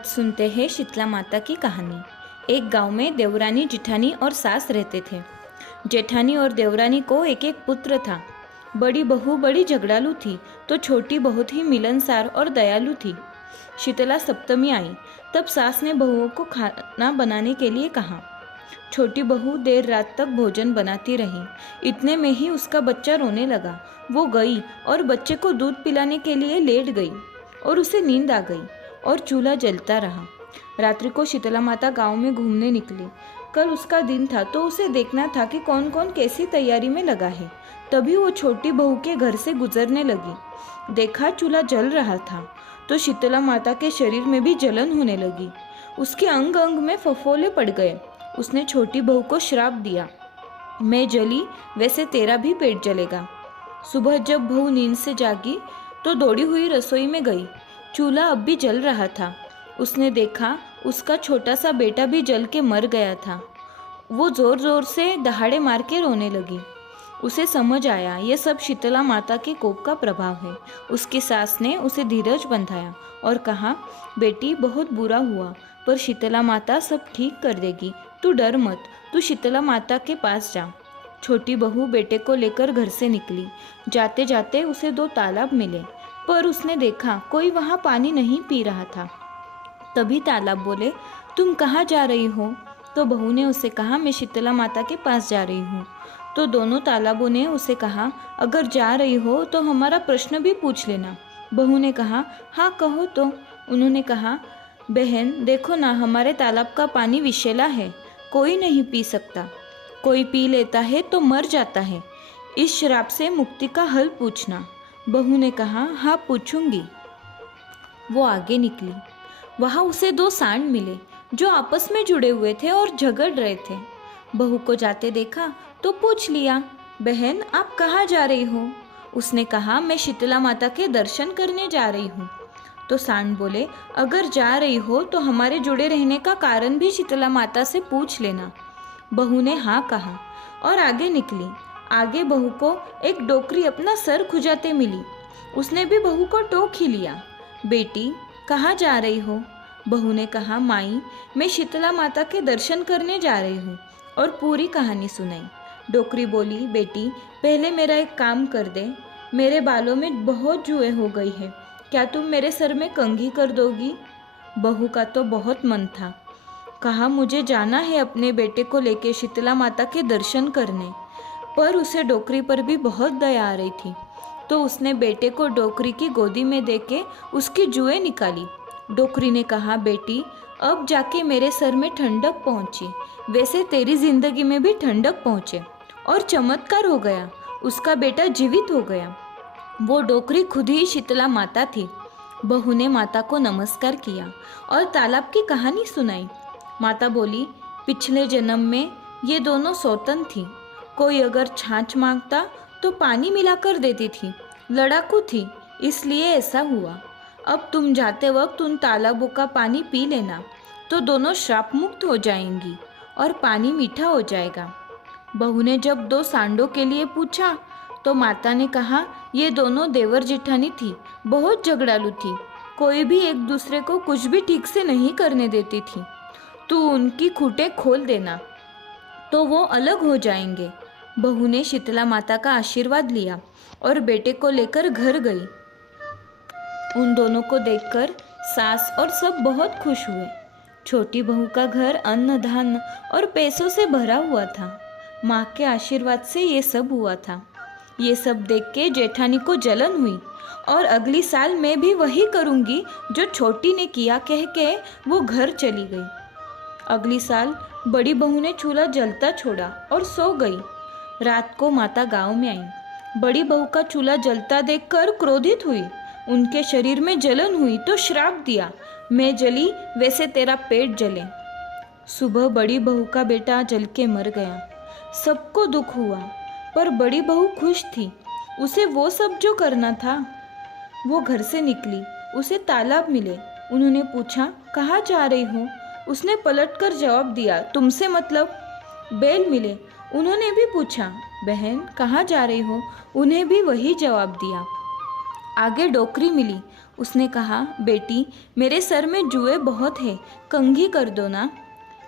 आज सुनते हैं शीतला माता की कहानी। एक गांव में देवरानी जेठानी और सास रहते थे। जेठानी और देवरानी को एक एक पुत्र था। बड़ी बहू बड़ी झगड़ालू थी तो छोटी बहुत ही मिलनसार और दयालु थी। शीतला सप्तमी आई तब सास ने बहुओं को खाना बनाने के लिए कहा। छोटी बहू देर रात तक भोजन बनाती रही। इतने में ही उसका बच्चा रोने लगा। वो गई और बच्चे को दूध पिलाने के लिए लेट गई और उसे नींद आ गई और चूल्हा जलता रहा। रात्रि को शीतला माता गांव में घूमने निकली। कल उसका दिन था तो उसे देखना था कि कौन कौन कैसी तैयारी में लगा है। तभी वो छोटी बहू के घर से गुजरने लगी। देखा चूल्हा जल रहा था तो शीतला माता के शरीर में भी जलन होने लगी। उसके अंग अंग में फफोले पड़ गए। उसने छोटी बहू को श्राप दिया, मैं जली वैसे तेरा भी पेट जलेगा। सुबह जब बहू नींद से जागी तो दौड़ी हुई रसोई में गई। चूल्हा अब भी जल रहा था। उसने देखा उसका छोटा सा बेटा भी जल के मर गया था। वो जोर जोर से दहाड़े मार के रोने लगी। उसे समझ आया ये सब शीतला माता के कोप का प्रभाव है। उसकी सास ने उसे धीरज बंधाया और कहा, बेटी बहुत बुरा हुआ पर शीतला माता सब ठीक कर देगी, तू डर मत, तू शीतला माता के पास जा। छोटी बहू बेटे को लेकर घर से निकली। जाते जाते उसे 2 तालाब मिले पर उसने देखा कोई वहाँ पानी नहीं पी रहा था। तभी तालाब बोले, तुम कहाँ जा रही हो? तो बहू ने उसे कहा, मैं शीतला माता के पास जा रही हूँ। तो दोनों तालाबों ने उसे कहा, अगर जा रही हो तो हमारा प्रश्न भी पूछ लेना। बहू ने कहा, हाँ कहो तो। उन्होंने कहा, बहन देखो ना, हमारे तालाब का पानी विषैला है, कोई नहीं पी सकता। कोई पी लेता है तो मर जाता है। इस श्राप से मुक्ति का हल पूछना। बहू ने कहा, हाँ पूछूंगी। वो आगे निकली। वहाँ उसे 2 सांड मिले जो आपस में जुड़े हुए थे और झगड़ रहे थे। बहू को जाते देखा तो पूछ लिया, बहन आप कहाँ जा रही हो? उसने कहा, मैं शीतला माता के दर्शन करने जा रही हूँ। तो सांड बोले, अगर जा रही हो तो हमारे जुड़े रहने का कारण भी शीतला माता से पूछ लेना। बहू ने हाँ कहा और आगे निकली। आगे बहू को एक डोकरी अपना सर खुजाते मिली। उसने भी बहू को टोक ही लिया। बेटी कहाँ जा रही हो? बहू ने कहा, माई मैं शीतला माता के दर्शन करने जा रही हूँ, और पूरी कहानी सुनाई। डोकरी बोली, बेटी पहले मेरा एक काम कर दे, मेरे बालों में बहुत जुएं हो गई है, क्या तुम मेरे सर में कंघी कर दोगी? बहू का तो बहुत मन था। कहा, मुझे जाना है अपने बेटे को लेके शीतला माता के दर्शन करने। पर उसे डोकरी पर भी बहुत दया आ रही थी तो उसने बेटे को डोकरी की गोदी में देके उसकी जुएं निकाली। डोकरी ने कहा, बेटी अब जाके मेरे सर में ठंडक पहुंची, वैसे तेरी जिंदगी में भी ठंडक पहुंचे। और चमत्कार हो गया, उसका बेटा जीवित हो गया। वो डोकरी खुद ही शीतला माता थी। बहू ने माता को नमस्कार किया और तालाब की कहानी सुनाई। माता बोली, पिछले जन्म में ये दोनों सौतन थी। कोई अगर छाछ मांगता तो पानी मिलाकर देती थी। लड़ाकू थी इसलिए ऐसा हुआ। अब तुम जाते वक्त उन तालाबों का पानी पी लेना तो दोनों श्राप मुक्त हो जाएंगी और पानी मीठा हो जाएगा। बहू ने जब 2 सांडों के लिए पूछा तो माता ने कहा, ये दोनों देवर जेठानी थी, बहुत झगड़ालू थी, कोई भी एक दूसरे को कुछ भी ठीक से नहीं करने देती थी। तू उनकी खूंटें खोल देना तो वो अलग हो जाएंगे। बहू ने शीतला माता का आशीर्वाद लिया और बेटे को लेकर घर गई। उन दोनों को देखकर सास और सब बहुत खुश हुए। छोटी बहू का घर अन्न धान्य और पैसों से भरा हुआ था। माँ के आशीर्वाद से ये सब हुआ था। ये सब देख के जेठानी को जलन हुई और अगली साल मैं भी वही करूँगी जो छोटी ने किया, कह के वो घर चली गई। अगली साल बड़ी बहू ने चूल्हा जलता छोड़ा और सो गई। रात को माता गांव में आई। बड़ी बहू का चूल्हा जलता देखकर क्रोधित हुई। उनके शरीर में जलन हुई तो श्राप दिया, मैं जली वैसे तेरा पेट जले। सुबह बड़ी बहू का बेटा जल के मर गया। सबको दुख हुआ पर बड़ी बहू खुश थी। उसे वो सब जो करना था। वो घर से निकली। उसे तालाब मिले। उन्होंने पूछा, कहाँ जा रही हो? उसने पलटकर जवाब दिया, तुमसे मतलब। बैल मिले। उन्होंने भी पूछा, बहन कहाँ जा रही हो? उन्हें भी वही जवाब दिया। आगे डोकरी मिली। उसने कहा, बेटी मेरे सर में जुए बहुत है, कंघी कर दो ना।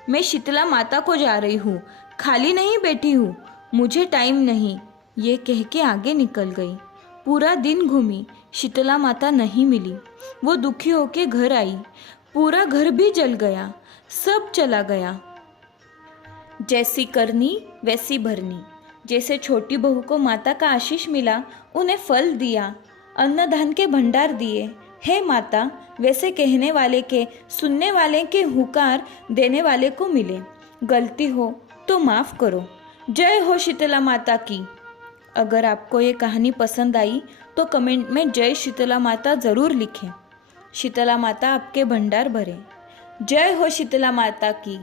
मैं शीतला माता को जा रही हूँ, खाली नहीं बैठी हूँ, मुझे टाइम नहीं, ये कह के आगे निकल गई। पूरा दिन घूमी, शीतला माता नहीं मिली। वो दुखी होके घर आई, पूरा घर भी जल गया, सब चला गया। जैसी करनी वैसी भरनी। जैसे छोटी बहू को माता का आशीष मिला, उन्हें फल दिया, अन्नदान के भंडार दिए। हे माता, वैसे कहने वाले के, सुनने वाले के हुकार देने वाले को मिले। गलती हो तो माफ़ करो। जय हो शीतला माता की। अगर आपको ये कहानी पसंद आई तो कमेंट में जय शीतला माता ज़रूर लिखें। शीतला माता आपके भंडार भरे। जय हो शीतला माता की।